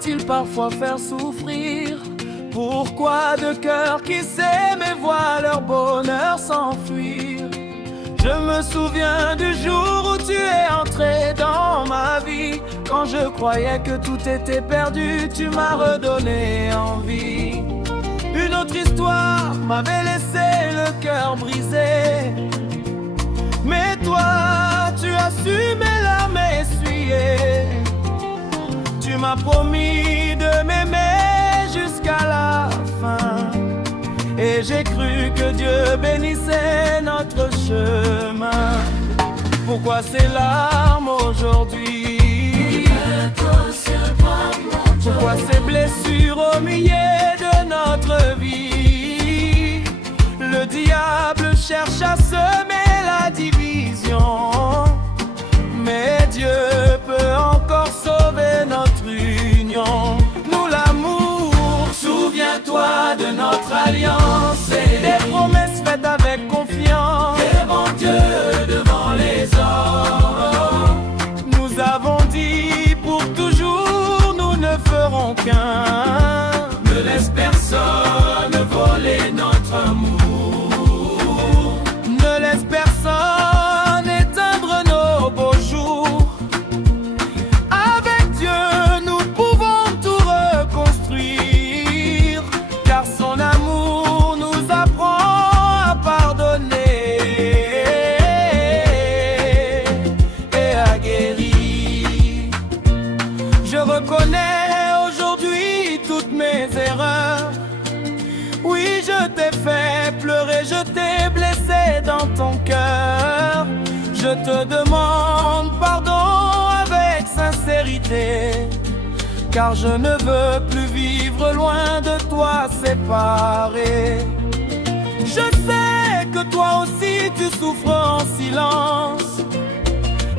doit-il parfois faire souffrir? Pourquoi de cœurs qui s'aiment et voient leur bonheur s'enfuir? Je me souviens du jour où tu es entré dans ma vie. Quand je croyais que tout était perdu, tu m'as redonné envie. Une autre histoire m'avait laissé le cœur brisé, mais toi, tu as su mes larmes essuyer. Tu m'as promis de m'aimer jusqu'à la fin, et j'ai cru que Dieu bénissait notre chemin. Pourquoi ces larmes aujourd'hui? Pourquoi ces blessures au milieu de notre vie? Le diable cherche à semer la division, mais Dieu peut encore sauver notre union. Nous l'amour, souviens-toi de notre alliance et des promesses faites avec confiance devant Dieu, devant les hommes. Nous avons dit pour toujours, nous ne ferons qu'un. Ne laisse personne voler notre amour. Ne laisse personne éteindre nos beaux jours. Avec Dieu, nous pouvons tout reconstruire, car son amour nous apprend à pardonner et à guérir. Je reconnais aujourd'hui toutes mes erreurs. Oui, je t'ai fait pleurer, je t'ai blessé dans ton cœur. Je te demande pardon avec sincérité, car je ne veux plus vivre loin de toi séparé. Je sais que toi aussi tu souffres en silence,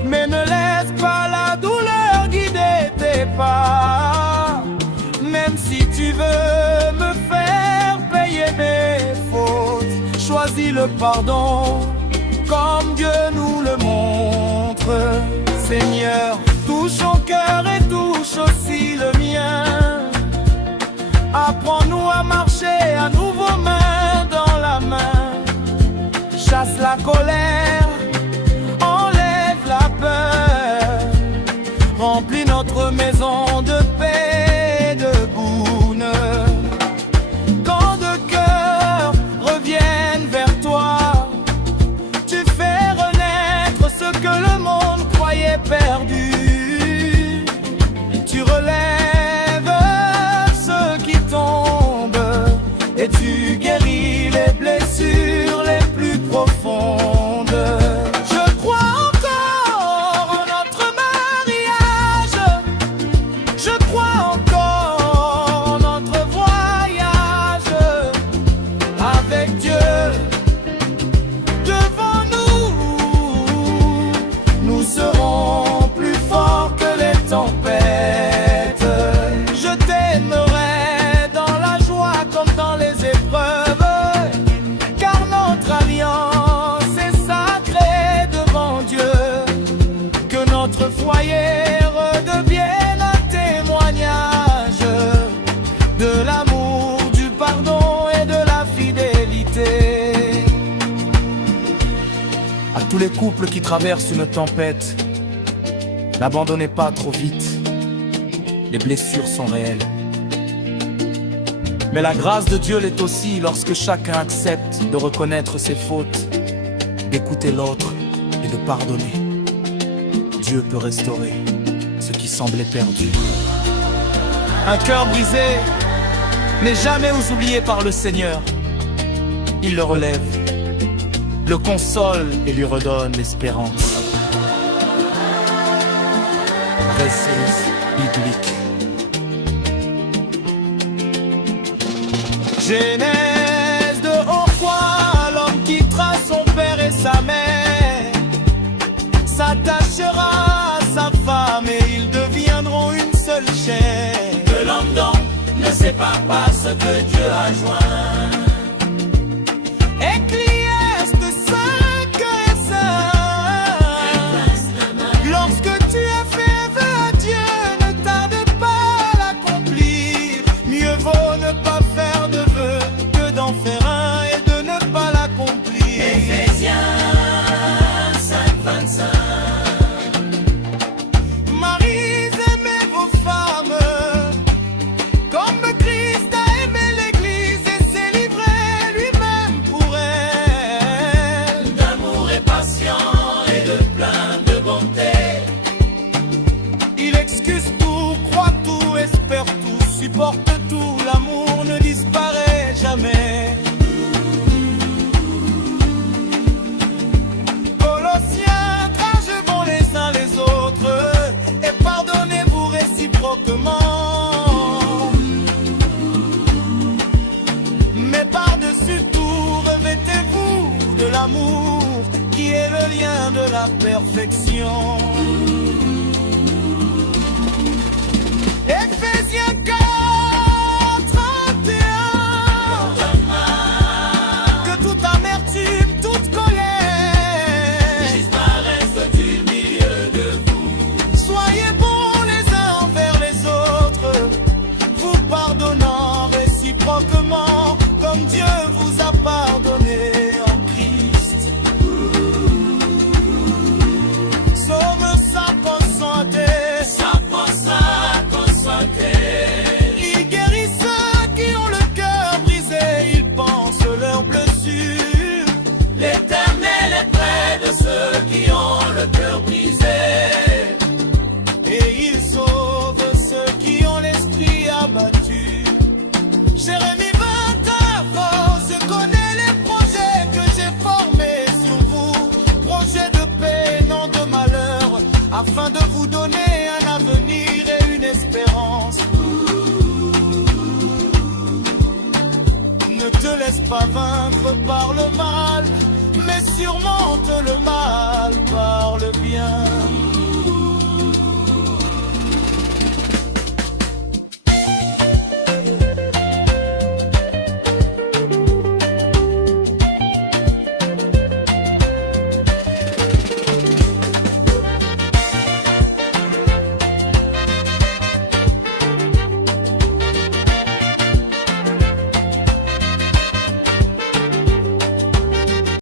mais ne laisse pas la douleur guider tes pas. Même si tu veux me faire payer mes fautes, choisis le pardon comme Dieu nous le montre. Seigneur, touche ton cœur et touche aussi le mien. Apprends-nous à marcher à nouveau main dans la main. Chasse la colère, enlève la peur, remplis notre maison de paix et de bonheur. Quand deux cœurs reviennent vers toi, tu fais renaître ce que le monde croyait perdu. Tu relèves ceux qui tombent et tu guéris les blessures les plus profondes. Je crois encore en notre mariage. Je crois encore en notre voyage avec Dieu devant nous. Nous serons plus forts que les tempêtes. Je t'aimerai dans la joie comme dans les épreuves, car notre alliance est sacrée devant Dieu. Que notre foyer redevienne un témoignage de l'amour, du pardon et de la fidélité. À tous les couples qui traversent une tempête, n'abandonnez pas trop vite. Les blessures sont réelles, mais la grâce de Dieu l'est aussi lorsque chacun accepte de reconnaître ses fautes, d'écouter l'autre et de pardonner. Dieu peut restaurer ce qui semblait perdu. Un cœur brisé n'est jamais oublié par le Seigneur. Il le relève, le console et lui redonne l'espérance. Récit biblique. Genèse de Horkoy, l'homme quittera son père et sa mère, s'attachera à sa femme et ils deviendront une seule chair. Que l'homme donc ne sépare pas ce que Dieu a joint. Ecclésiaste 5 et 5. Lorsque tu as fait vœu à Dieu, ne tarde pas à l'accomplir. surtout l'amour ne disparaît jamais. Colossiens, crachons les uns les autres et pardonnez-vous réciproquement. Mais par-dessus tout, revêtez-vous de l'amour qui est le lien de la perfection. Éphésiens 4, 31. Que toute amertume, toute colère disparaisse du milieu de vous. Soyez bons les uns envers les autres, vous pardonnant réciproquement comme Dieu vous a pardonné en Christ. Psaume 160. Il guérit ceux qui ont le cœur brisé, il pense leurs blessures. L'Éternel est près de ceux qui ont le cœur brisé, et il sauve ceux qui ont l'esprit abattu. Jérémie 29, je connais les projets que j'ai formés sur vous, projets de paix, non de malheur, afin de vous donner un avenir et une espérance. Ne te laisse pas vaincre par le mal, mais surmonte le mal par le bien.